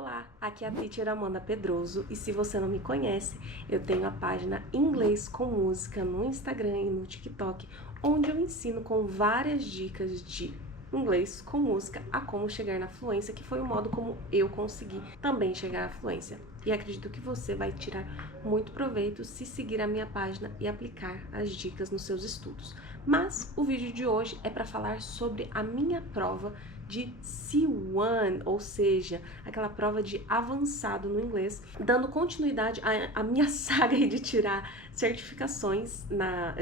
Olá, aqui é a teacher Amanda Pedroso e se você não me conhece, eu tenho a página Inglês com Música no Instagram e no TikTok, onde eu ensino com várias dicas de inglês com música a como chegar na fluência, que foi o modo como eu consegui também chegar à fluência. E acredito que você vai tirar muito proveito se seguir a minha página e aplicar as dicas nos seus estudos. Mas o vídeo de hoje é para falar sobre a minha prova de C1, ou seja, aquela prova de avançado no inglês, dando continuidade à minha saga de tirar certificações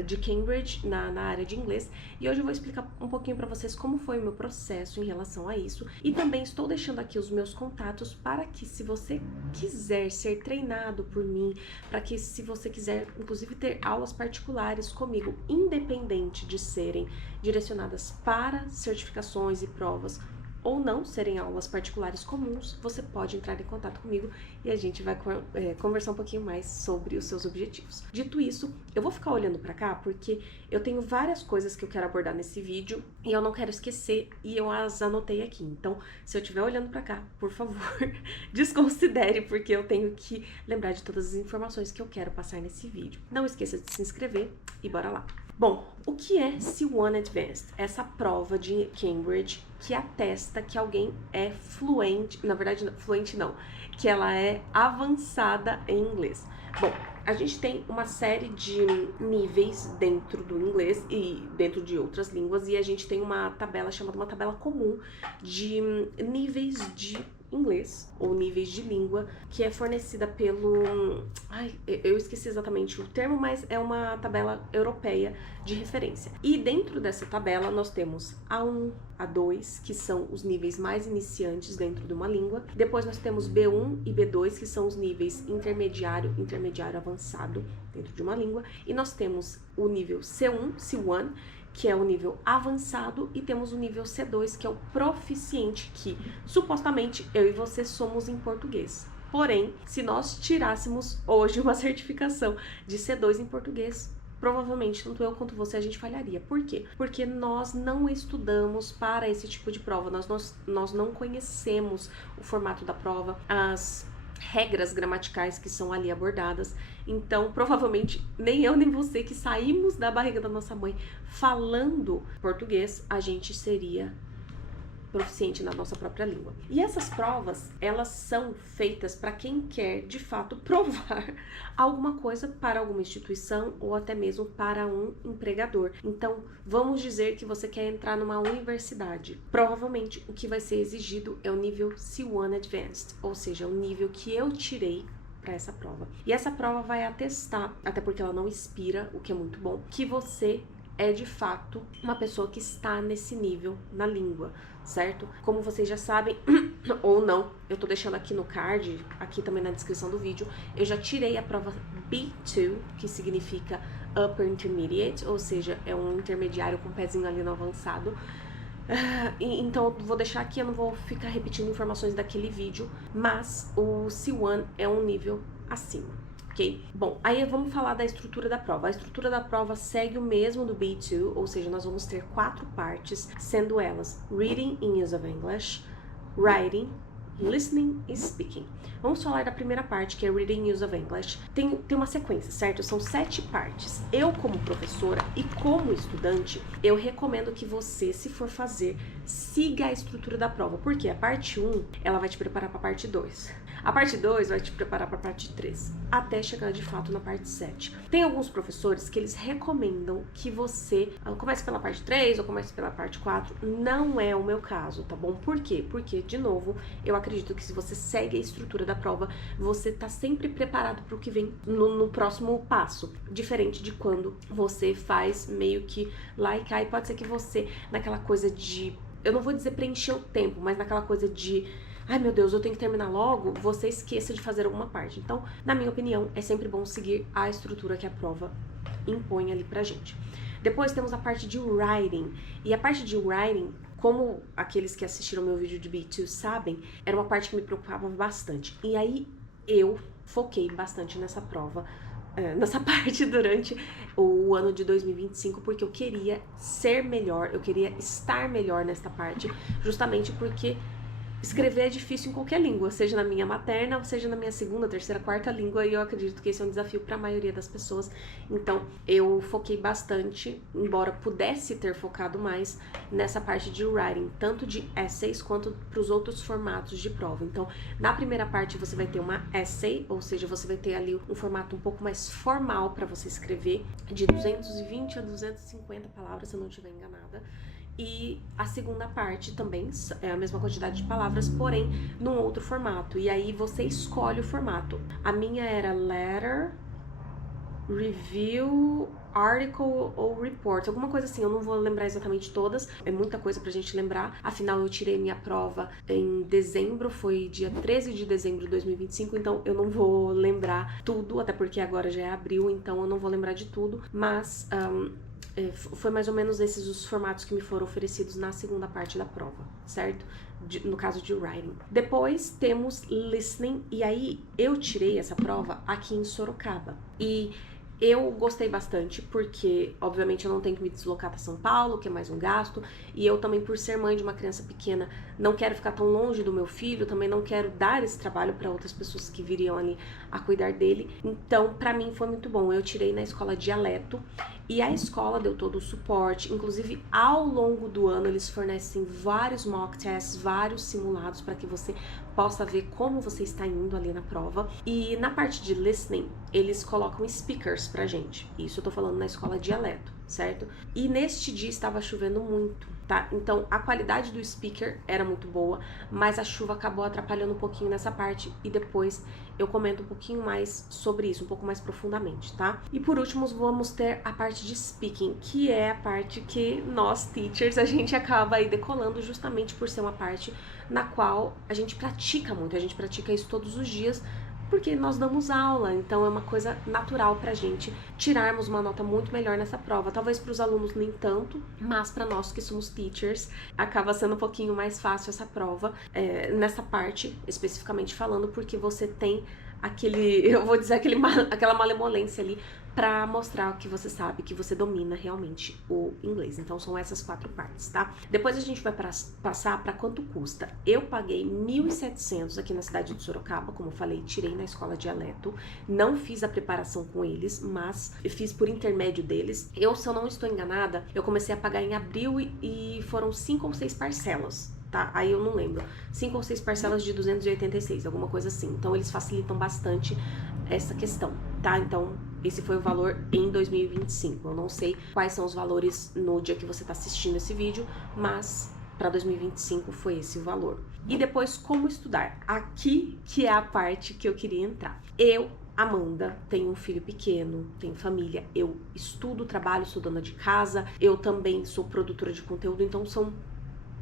de Cambridge na área de inglês. E hoje eu vou explicar um pouquinho para vocês como foi o meu processo em relação a isso. E também estou deixando aqui os meus contatos para que, se você quiser ser treinado por mim, para que, se você quiser, inclusive, ter aulas particulares comigo, independente de serem direcionadas para certificações e provas, ou não serem aulas particulares comuns, você pode entrar em contato comigo e a gente vai conversar um pouquinho mais sobre os seus objetivos. Dito isso, eu vou ficar olhando pra cá porque eu tenho várias coisas que eu quero abordar nesse vídeo e eu não quero esquecer e eu as anotei aqui. Então, se eu estiver olhando pra cá, por favor, desconsidere, porque eu tenho que lembrar de todas as informações que eu quero passar nesse vídeo. Não esqueça de se inscrever e bora lá! Bom, o que é C1 Advanced? Essa prova de Cambridge que atesta que alguém é fluente, na verdade, fluente não, que ela é avançada em inglês. Bom, a gente tem uma série de níveis dentro do inglês e dentro de outras línguas, e a gente tem uma tabela chamada uma tabela comum de níveis de inglês ou níveis de língua, que é fornecida pelo... eu esqueci exatamente o termo, mas é uma tabela europeia de referência. E dentro dessa tabela nós temos A1, A2, que são os níveis mais iniciantes dentro de uma língua. Depois nós temos B1 e B2, que são os níveis intermediário, intermediário avançado dentro de uma língua. E nós temos o nível C1, C1, que é o nível avançado, e temos o nível C2, que é o proficiente, que supostamente eu e você somos em português. Porém, se nós tirássemos hoje uma certificação de C2 em português, provavelmente tanto eu quanto você a gente falharia. Por quê? Porque nós não estudamos para esse tipo de prova, nós não conhecemos o formato da prova, as regras gramaticais que são ali abordadas. Então, provavelmente, nem eu nem você que saímos da barriga da nossa mãe falando português, a gente seria proficiente na nossa própria língua. E essas provas, elas são feitas para quem quer, de fato, provar alguma coisa para alguma instituição ou até mesmo para um empregador. Então, vamos dizer que você quer entrar numa universidade. Provavelmente, o que vai ser exigido é o nível C1 Advanced, ou seja, o nível que eu tirei para essa prova. E essa prova vai atestar, até porque ela não expira, o que é muito bom, que você é de fato uma pessoa que está nesse nível na língua, certo? Como vocês já sabem, ou não, eu tô deixando aqui no card, aqui também na descrição do vídeo, eu já tirei a prova B2, que significa Upper Intermediate, ou seja, é um intermediário com um pezinho ali no avançado. Então eu vou deixar aqui, eu não vou ficar repetindo informações daquele vídeo, mas o C1 é um nível acima. Okay? Bom, aí vamos falar da estrutura da prova. A estrutura da prova segue o mesmo do B2, ou seja, nós vamos ter 4 partes, sendo elas Reading in Use of English, Writing, Listening e Speaking. Vamos falar da primeira parte, que é Reading Use of English. Tem uma sequência, certo? São 7 partes. Eu, como professora e como estudante, eu recomendo que você, se for fazer, siga a estrutura da prova. Porque a parte 1, ela vai te preparar para a parte 2. A parte 2 vai te preparar para a parte 3, até chegar de fato na parte 7. Tem alguns professores que eles recomendam que você comece pela parte 3 ou comece pela parte 4. Não é o meu caso, tá bom? Por quê? Porque, de novo, eu acredito que se você segue a estrutura da prova, você tá sempre preparado para o que vem no próximo passo. Diferente de quando você faz meio que lá e cá, e pode ser que você, naquela coisa de... eu não vou dizer preencher o tempo, mas naquela coisa de... ai meu Deus, eu tenho que terminar logo, você esqueça de fazer alguma parte. Então, na minha opinião, é sempre bom seguir a estrutura que a prova impõe ali pra gente. Depois temos a parte de writing. E a parte de writing, como aqueles que assistiram meu vídeo de B2 sabem, era uma parte que me preocupava bastante. E aí eu foquei bastante nessa prova, nessa parte durante o ano de 2025, porque eu queria ser melhor, eu queria estar melhor nesta parte, justamente porque escrever é difícil em qualquer língua, seja na minha materna, seja na minha segunda, terceira, quarta língua, e eu acredito que esse é um desafio para a maioria das pessoas. Então, eu foquei bastante, embora pudesse ter focado mais, nessa parte de writing, tanto de essays quanto para os outros formatos de prova. Então, na primeira parte você vai ter uma essay, ou seja, você vai ter ali um formato um pouco mais formal para você escrever, de 220 a 250 palavras, se eu não estiver enganada. E a segunda parte também é a mesma quantidade de palavras, porém num outro formato. E aí você escolhe o formato. A minha era letter, review, article ou report, alguma coisa assim, eu não vou lembrar exatamente todas, é muita coisa pra gente lembrar, afinal eu tirei minha prova em dezembro, foi dia 13 de dezembro de 2025, então eu não vou lembrar tudo, até porque agora já é abril, então eu não vou lembrar de tudo, mas foi mais ou menos esses os formatos que me foram oferecidos na segunda parte da prova, certo? No caso de writing. Depois temos listening, e aí eu tirei essa prova aqui em Sorocaba. E eu gostei bastante porque, obviamente, eu não tenho que me deslocar para São Paulo, que é mais um gasto, e eu também, por ser mãe de uma criança pequena, não quero ficar tão longe do meu filho, também não quero dar esse trabalho para outras pessoas que viriam ali a cuidar dele. Então, para mim foi muito bom. Eu tirei na escola Dialeto e a escola deu todo o suporte, inclusive ao longo do ano eles fornecem vários mock tests, vários simulados para que você possa ver como você está indo ali na prova. E na parte de listening, eles colocam speakers pra gente. Isso eu tô falando na escola Dialeto, certo? E neste dia estava chovendo muito, tá? Então a qualidade do speaker era muito boa, mas a chuva acabou atrapalhando um pouquinho nessa parte e depois eu comento um pouquinho mais sobre isso, um pouco mais profundamente, tá? E por último, vamos ter a parte de speaking, que é a parte que nós, teachers, a gente acaba aí decolando justamente por ser uma parte na qual a gente pratica muito, a gente pratica isso todos os dias, porque nós damos aula, então é uma coisa natural pra gente tirarmos uma nota muito melhor nessa prova. Talvez para os alunos nem tanto, mas para nós que somos teachers, acaba sendo um pouquinho mais fácil essa prova, nessa parte especificamente falando, porque você tem eu vou dizer aquela malemolência ali para mostrar que você sabe, que você domina realmente o inglês. Então são essas 4 partes, tá? Depois a gente vai passar para quanto custa. Eu paguei 1.700 aqui na cidade de Sorocaba, como eu falei, tirei na escola Dialeto, não fiz a preparação com eles, mas eu fiz por intermédio deles. Se eu não estou enganada, eu comecei a pagar em abril e foram 5 ou 6 parcelas. Tá? Aí eu não lembro, 5 ou 6 parcelas de 286, alguma coisa assim. Então eles facilitam bastante essa questão, tá? Então esse foi o valor em 2025. Eu não sei quais são os valores no dia que você tá assistindo esse vídeo, mas para 2025 foi esse o valor. E depois, como estudar? Aqui que é a parte que eu queria entrar. Amanda, tenho um filho pequeno, tenho família, eu estudo, trabalho, sou dona de casa, eu também sou produtora de conteúdo, então são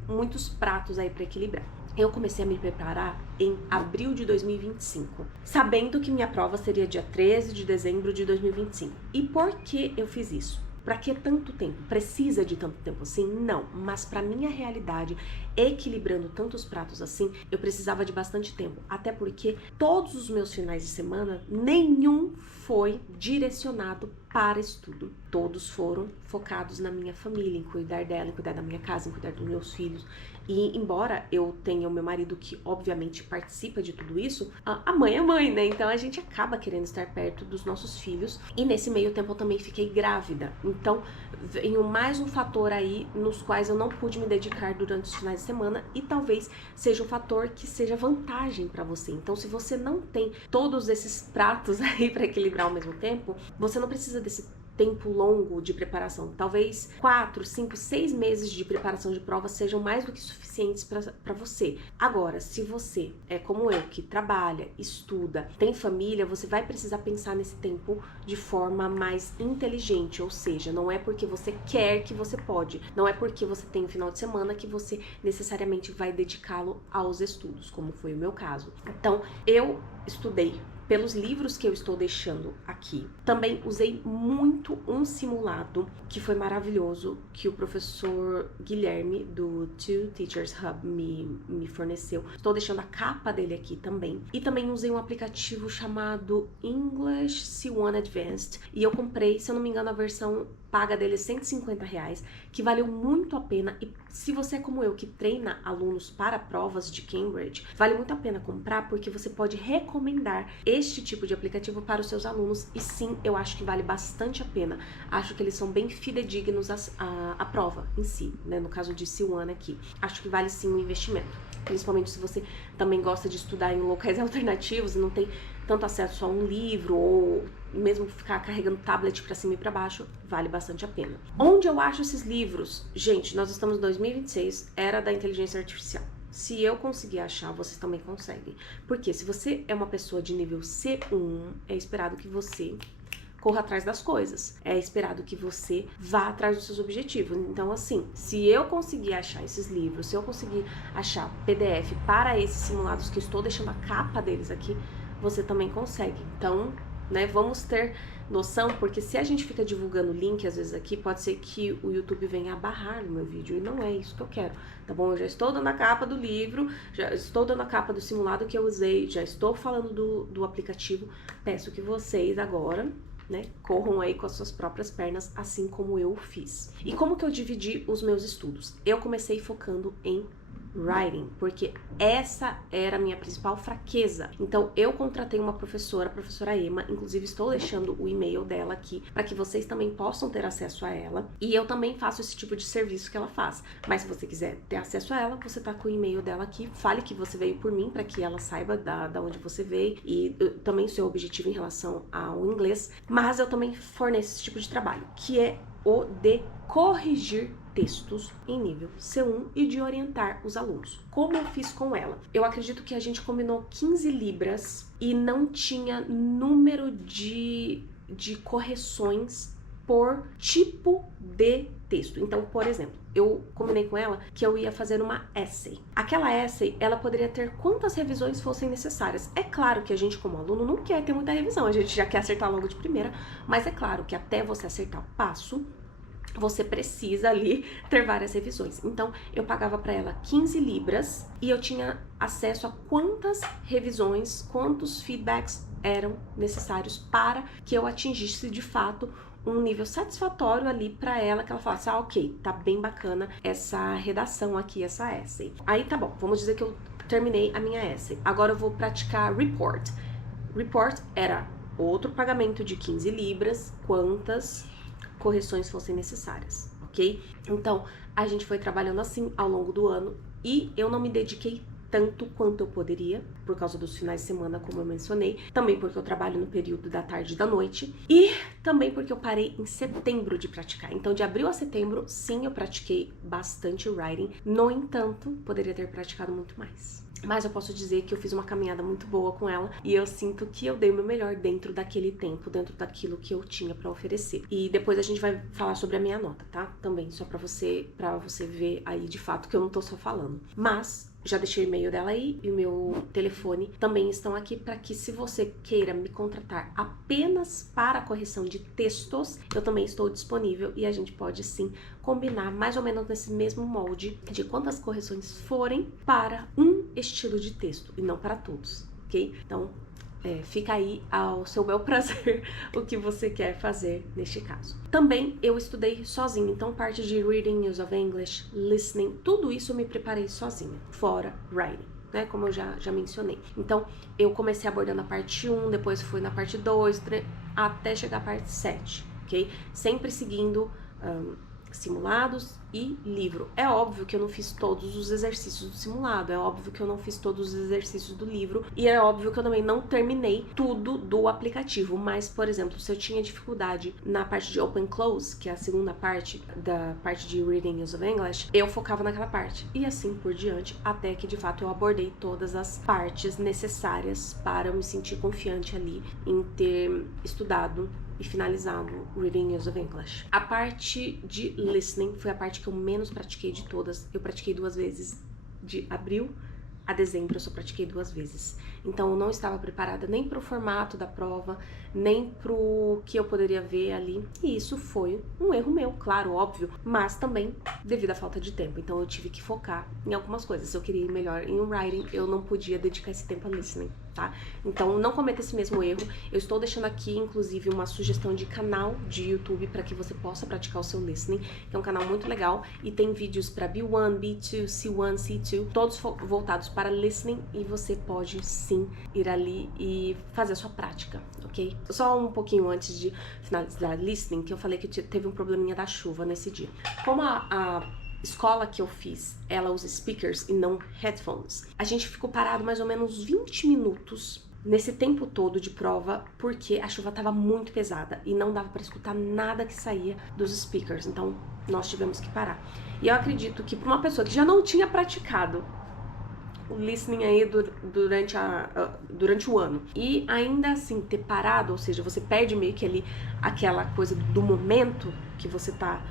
muitos pratos aí para equilibrar. Eu comecei a me preparar em abril de 2025, sabendo que minha prova seria dia 13 de dezembro de 2025. E por que eu fiz isso? Pra que tanto tempo? Precisa de tanto tempo assim? Não, mas pra minha realidade, equilibrando tantos pratos assim, eu precisava de bastante tempo, até porque todos os meus finais de semana, nenhum foi direcionado para estudo. Todos foram focados na minha família, em cuidar dela, em cuidar da minha casa, em cuidar dos meus filhos. E embora eu tenha o meu marido que obviamente participa de tudo isso, a mãe é mãe, né? Então a gente acaba querendo estar perto dos nossos filhos. E nesse meio tempo eu também fiquei grávida. Então veio mais um fator aí nos quais eu não pude me dedicar durante os finais de semana e talvez seja um fator que seja vantagem para você. Então se você não tem todos esses pratos aí para equilibrar ao mesmo tempo, você não precisa desse tempo longo de preparação. Talvez 4, 5, 6 meses de preparação de prova sejam mais do que suficientes para você. Agora, se você é como eu, que trabalha, estuda, tem família, você vai precisar pensar nesse tempo de forma mais inteligente, ou seja, não é porque você quer que você pode, não é porque você tem um final de semana que você necessariamente vai dedicá-lo aos estudos, como foi o meu caso. Então, eu estudei pelos livros que eu estou deixando aqui. Também usei muito um simulado que foi maravilhoso, que o professor Guilherme do Two Teachers Hub me forneceu. Estou deixando a capa dele aqui também. E também usei um aplicativo chamado English C1 Advanced. E eu comprei, se eu não me engano, a versão paga dele R$150, que valeu muito a pena e Se você é como eu, que treina alunos para provas de Cambridge, vale muito a pena comprar, porque você pode recomendar este tipo de aplicativo para os seus alunos, e sim, eu acho que vale bastante a pena. Acho que eles são bem fidedignos à prova em si, né? No caso de C1 aqui. Acho que vale sim o investimento. Principalmente se você também gosta de estudar em locais alternativos e não tem tanto acesso a um livro, ou mesmo ficar carregando tablet pra cima e pra baixo, vale bastante a pena. Onde eu acho esses livros? Gente, nós estamos em 2026, era da inteligência artificial. Se eu conseguir achar, vocês também conseguem. Porque se você é uma pessoa de nível C1, é esperado que você corra atrás das coisas. É esperado que você vá atrás dos seus objetivos. Então, assim, se eu conseguir achar esses livros, se eu conseguir achar PDF para esses simulados que eu estou deixando a capa deles aqui, você também consegue. Então, né, vamos ter noção, porque se a gente fica divulgando link às vezes aqui, pode ser que o YouTube venha a barrar no meu vídeo, e não é isso que eu quero, tá bom? Eu já estou dando a capa do livro, já estou dando a capa do simulado que eu usei, já estou falando do aplicativo. Peço que vocês agora, né, corram aí com as suas próprias pernas, assim como eu fiz. E como que eu dividi os meus estudos? Eu comecei focando em writing, porque essa era a minha principal fraqueza. Então eu contratei uma professora, a professora Emma, inclusive estou deixando o e-mail dela aqui para que vocês também possam ter acesso a ela, e eu também faço esse tipo de serviço que ela faz. Mas se você quiser ter acesso a ela, você tá com o e-mail dela aqui, fale que você veio por mim para que ela saiba da onde você veio, e também o seu objetivo em relação ao inglês. Mas eu também forneço esse tipo de trabalho, que é o de corrigir textos em nível C1 e de orientar os alunos. Como eu fiz com ela? Eu acredito que a gente combinou 15 libras e não tinha número de correções por tipo de texto. Então, por exemplo, eu combinei com ela que eu ia fazer uma essay. Aquela essay, ela poderia ter quantas revisões fossem necessárias. É claro que a gente, como aluno, não quer ter muita revisão, a gente já quer acertar logo de primeira, mas é claro que até você acertar o passo, você precisa ali ter várias revisões. Então, eu pagava para ela 15 libras e eu tinha acesso a quantas revisões, quantos feedbacks eram necessários para que eu atingisse de fato um nível satisfatório ali para ela, que ela falasse, ah, ok, tá bem bacana essa redação aqui, essa essay. Aí tá bom, vamos dizer que eu terminei a minha essay. Agora eu vou praticar report. Report era outro pagamento de 15 libras, quantas correções fossem necessárias, ok? Então, a gente foi trabalhando assim ao longo do ano e eu não me dediquei tanto quanto eu poderia, por causa dos finais de semana, como eu mencionei, também porque eu trabalho no período da tarde e da noite, e também porque eu parei em setembro de praticar. Então, de abril a setembro, sim, eu pratiquei bastante writing, no entanto, poderia ter praticado muito mais. Mas eu posso dizer que eu fiz uma caminhada muito boa com ela e eu sinto que eu dei o meu melhor dentro daquele tempo, dentro daquilo que eu tinha pra oferecer. E depois a gente vai falar sobre a minha nota, tá? Também, só pra você ver aí de fato que eu não tô só falando. Mas já deixei o e-mail dela aí e o meu telefone também estão aqui para que, se você queira me contratar apenas para a correção de textos, eu também estou disponível e a gente pode sim combinar mais ou menos nesse mesmo molde de quantas correções forem para um estilo de texto e não para todos, ok? Então, fica aí ao seu bel prazer o que você quer fazer neste caso. Também eu estudei sozinha, então parte de reading, use of English, listening, tudo isso eu me preparei sozinha, fora writing, né, como eu já mencionei. Então eu comecei abordando a parte 1, depois fui na parte 2, 3, até chegar à parte 7, ok? Sempre seguindo simulados e livro. É óbvio que eu não fiz todos os exercícios do simulado, é óbvio que eu não fiz todos os exercícios do livro, e é óbvio que eu também não terminei tudo do aplicativo, mas, por exemplo, se eu tinha dificuldade na parte de Open Close, que é a segunda parte da parte de Reading Use of English, eu focava naquela parte, e assim por diante, até que de fato eu abordei todas as partes necessárias para eu me sentir confiante ali em ter estudado e finalizado Reading Use of English. A parte de listening foi a parte que eu menos pratiquei de todas. Eu pratiquei 2 vezes, de abril a dezembro eu só pratiquei 2 vezes. Então eu não estava preparada nem para o formato da prova, nem pro que eu poderia ver ali. E isso foi um erro meu, claro, óbvio, mas também devido à falta de tempo. Então eu tive que focar em algumas coisas. Se eu queria ir melhor em writing, eu não podia dedicar esse tempo a listening, tá? Então não cometa esse mesmo erro. Eu estou deixando aqui, inclusive, uma sugestão de canal de YouTube para que você possa praticar o seu listening, que é um canal muito legal e tem vídeos para B1, B2, C1, C2, todos voltados para listening, e você pode sim ir ali e fazer a sua prática, ok? Só um pouquinho antes de finalizar listening, que eu falei que teve um probleminha da chuva nesse dia. Como a escola que eu fiz, ela usa speakers e não headphones, a gente ficou parado mais ou menos 20 minutos nesse tempo todo de prova, porque a chuva estava muito pesada e não dava para escutar nada que saía dos speakers, então nós tivemos que parar. E eu acredito que para uma pessoa que já não tinha praticado o listening aí durante o ano, e ainda assim ter parado, ou seja, você perde meio que ali aquela coisa do momento que você tá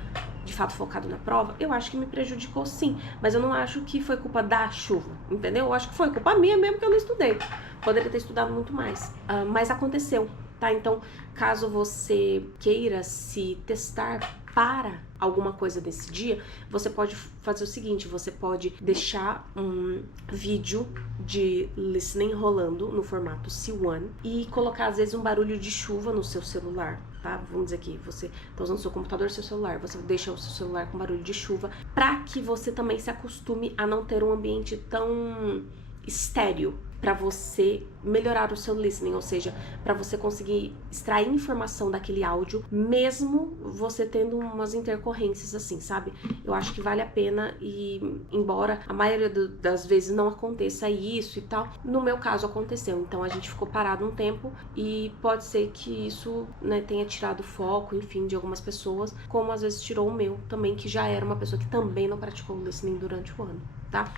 de fato focado na prova, eu acho que me prejudicou sim, mas eu não acho que foi culpa da chuva, entendeu? Eu acho que foi culpa minha mesmo que eu não estudei, poderia ter estudado muito mais, mas aconteceu, tá? Então, caso você queira se testar para alguma coisa desse dia, você pode fazer o seguinte, você pode deixar um vídeo de listening rolando no formato C1 e colocar às vezes um barulho de chuva no seu celular, tá? Vamos dizer que você tá usando seu computador, seu celular, você deixa o seu celular com barulho de chuva, para que você também se acostume a não ter um ambiente tão estéreo, para você melhorar o seu listening, ou seja, para você conseguir extrair informação daquele áudio, mesmo você tendo umas intercorrências assim, sabe? Eu acho que vale a pena, e embora a maioria das vezes não aconteça isso e tal, no meu caso aconteceu, então a gente ficou parado um tempo e pode ser que isso, né, tenha tirado o foco, enfim, de algumas pessoas, como às vezes tirou o meu também, que já era uma pessoa que também não praticou o listening durante o ano, tá?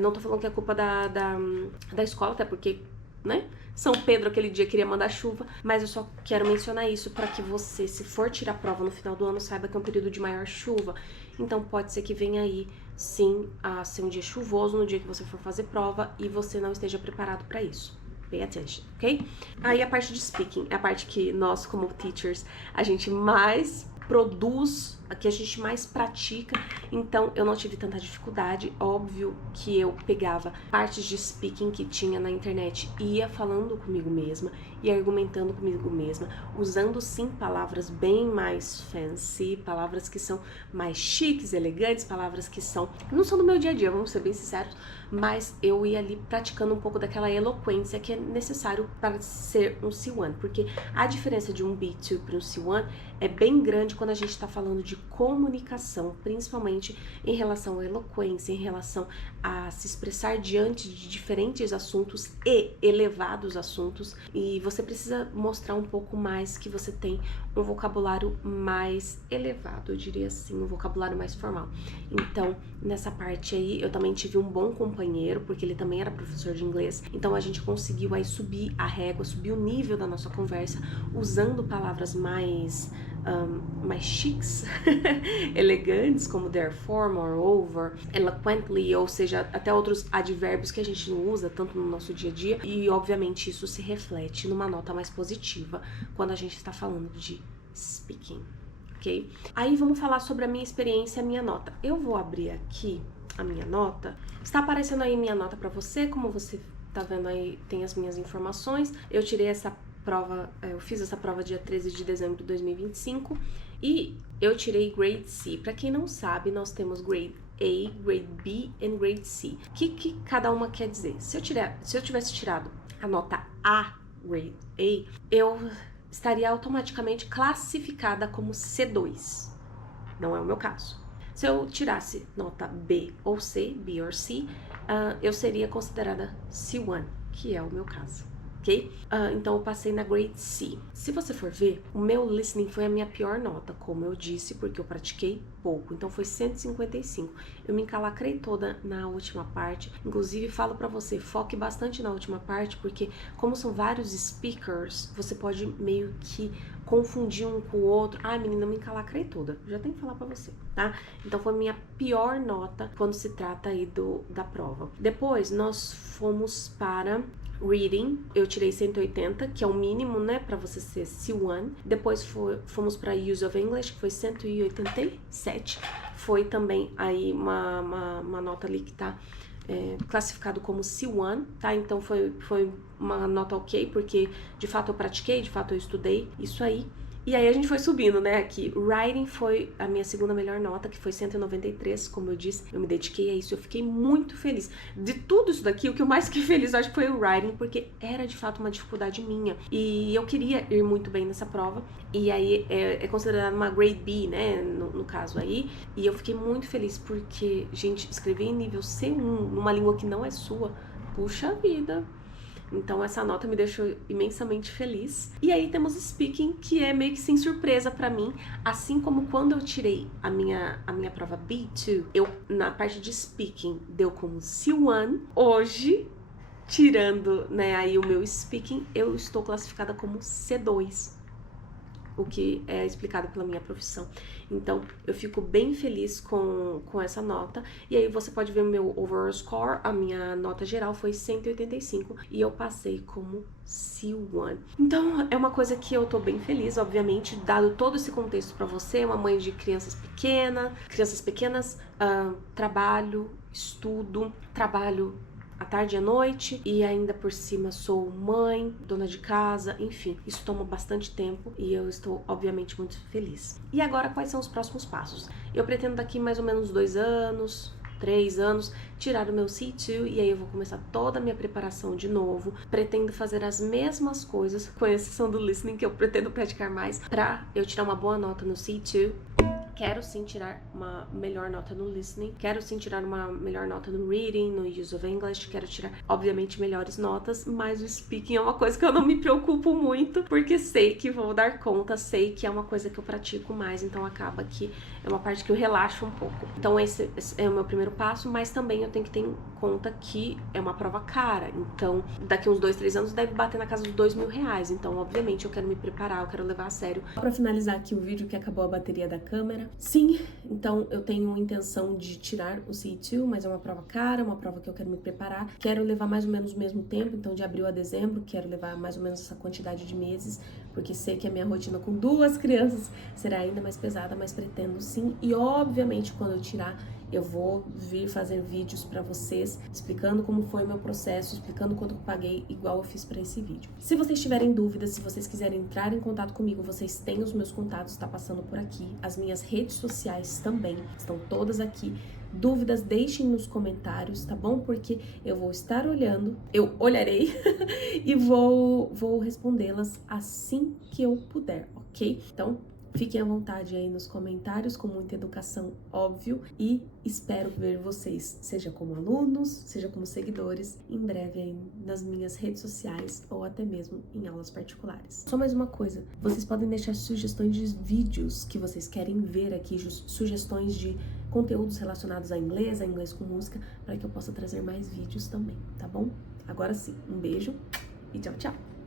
Não tô falando que é culpa da escola, até porque, né, São Pedro aquele dia queria mandar chuva, mas eu só quero mencionar isso para que você, se for tirar prova no final do ano, saiba que é um período de maior chuva. Então pode ser que venha aí, sim, a ser um dia chuvoso no dia que você for fazer prova e você não esteja preparado para isso. Pay attention, ok? Aí a parte de speaking é a parte que nós, como teachers, a gente mais produz, aqui a gente mais pratica, então eu não tive tanta dificuldade. Óbvio que eu pegava partes de speaking que tinha na internet e ia falando comigo mesma e argumentando comigo mesma, usando sim palavras bem mais fancy, palavras que são mais chiques, elegantes, palavras que não são do meu dia a dia, vamos ser bem sinceros, mas eu ia ali praticando um pouco daquela eloquência que é necessário para ser um C1, porque a diferença de um B2 para um C1 é bem grande quando a gente está falando de comunicação, principalmente em relação à eloquência, em relação a se expressar diante de diferentes assuntos e elevados assuntos, e você precisa mostrar um pouco mais que você tem um vocabulário mais elevado, eu diria assim, um vocabulário mais formal. Então, nessa parte aí, eu também tive um bom companheiro, porque ele também era professor de inglês, então a gente conseguiu aí subir a régua, subir o nível da nossa conversa, usando palavras mais chiques, elegantes, como therefore, moreover, eloquently, ou seja, até outros advérbios que a gente não usa tanto no nosso dia a dia, e obviamente isso se reflete numa nota mais positiva quando a gente está falando de speaking, ok? Aí vamos falar sobre a minha experiência e a minha nota. Eu vou abrir aqui a minha nota, está aparecendo aí minha nota para você, como você tá vendo aí, tem as minhas informações. Eu tirei essa prova, eu fiz essa prova dia 13 de dezembro de 2025 e eu tirei grade C. Para quem não sabe, nós temos grade A, grade B e grade C. O que cada uma quer dizer? Se eu tivesse tirado a nota A, grade A, eu estaria automaticamente classificada como C2. Não é o meu caso. Se eu tirasse nota B ou C, B ou C, eu seria considerada C1, que é o meu caso. ok? Então eu passei na Grade C. Se você for ver, o meu listening foi a minha pior nota, como eu disse, porque eu pratiquei pouco. Então foi 155. Eu me encalacrei toda na última parte. Inclusive, falo pra você, foque bastante na última parte, porque como são vários speakers, você pode meio que confundir um com o outro. Ai, menina, eu me encalacrei toda. Já tenho que falar pra você, tá? Então foi minha pior nota quando se trata aí da prova. Depois, nós fomos para Reading, eu tirei 180, que é o mínimo, né, pra você ser C1. Depois fomos pra Use of English, que foi 187. Foi também aí uma nota ali que tá classificado como C1, tá? Então foi uma nota ok, porque de fato eu pratiquei, de fato eu estudei isso aí. E aí a gente foi subindo, né, aqui. Writing foi a minha segunda melhor nota, que foi 193, como eu disse. Eu me dediquei a isso, eu fiquei muito feliz. De tudo isso daqui, o que eu mais fiquei feliz, eu acho que foi o Writing, porque era de fato uma dificuldade minha. E eu queria ir muito bem nessa prova. E aí é considerada uma Grade B, né, no caso aí. E eu fiquei muito feliz, porque, gente, escrever em nível C1, numa língua que não é sua, puxa vida. Então essa nota me deixou imensamente feliz. E aí temos Speaking, que é meio que sem surpresa pra mim, assim como quando eu tirei a minha prova B2, eu na parte de Speaking deu como C1. Hoje, tirando, né, aí o meu Speaking, eu estou classificada como C2. O que é explicado pela minha profissão. Então, eu fico bem feliz com essa nota. E aí, você pode ver o meu overall score. A minha nota geral foi 185 e eu passei como C1. Então, é uma coisa que eu tô bem feliz, obviamente, dado todo esse contexto pra você, uma mãe de crianças pequenas, trabalho, estudo, trabalho à tarde e à noite, e ainda por cima sou mãe, dona de casa, enfim, isso toma bastante tempo e eu estou obviamente muito feliz. E agora, quais são os próximos passos? Eu pretendo daqui mais ou menos 2 anos, 3 anos, tirar o meu C2 e aí eu vou começar toda a minha preparação de novo. Pretendo fazer as mesmas coisas, com exceção do listening, que eu pretendo praticar mais, pra eu tirar uma boa nota no C2. Quero sim tirar uma melhor nota no listening, quero sim tirar uma melhor nota no reading, no use of English, quero tirar, obviamente, melhores notas, mas o speaking é uma coisa que eu não me preocupo muito, porque sei que vou dar conta, sei que é uma coisa que eu pratico mais, então acaba que é uma parte que eu relaxo um pouco. Então esse é o meu primeiro passo, mas também eu tenho que ter em conta que é uma prova cara, então daqui uns 2, 3 anos deve bater na casa dos R$2.000, então obviamente eu quero me preparar, eu quero levar a sério. Pra finalizar aqui o vídeo, que acabou a bateria da câmera, sim, então eu tenho intenção de tirar o C2, mas é uma prova cara, uma prova que eu quero me preparar. Quero levar mais ou menos o mesmo tempo, então de abril a dezembro, quero levar mais ou menos essa quantidade de meses, porque sei que a minha rotina com 2 crianças será ainda mais pesada, mas pretendo sim. E obviamente quando eu tirar, eu vou vir fazer vídeos pra vocês, explicando como foi o meu processo, explicando quanto eu paguei, igual eu fiz pra esse vídeo. Se vocês tiverem dúvidas, se vocês quiserem entrar em contato comigo, vocês têm os meus contatos, tá passando por aqui. As minhas redes sociais também estão todas aqui. Dúvidas, deixem nos comentários, tá bom? Porque eu vou estar olhando, eu olharei e vou respondê-las assim que eu puder, ok? Então, fiquem à vontade aí nos comentários, com muita educação, óbvio, e espero ver vocês, seja como alunos, seja como seguidores, em breve aí nas minhas redes sociais ou até mesmo em aulas particulares. Só mais uma coisa, vocês podem deixar sugestões de vídeos que vocês querem ver aqui, sugestões de conteúdos relacionados a inglês com música, para que eu possa trazer mais vídeos também, tá bom? Agora sim, um beijo e tchau, tchau!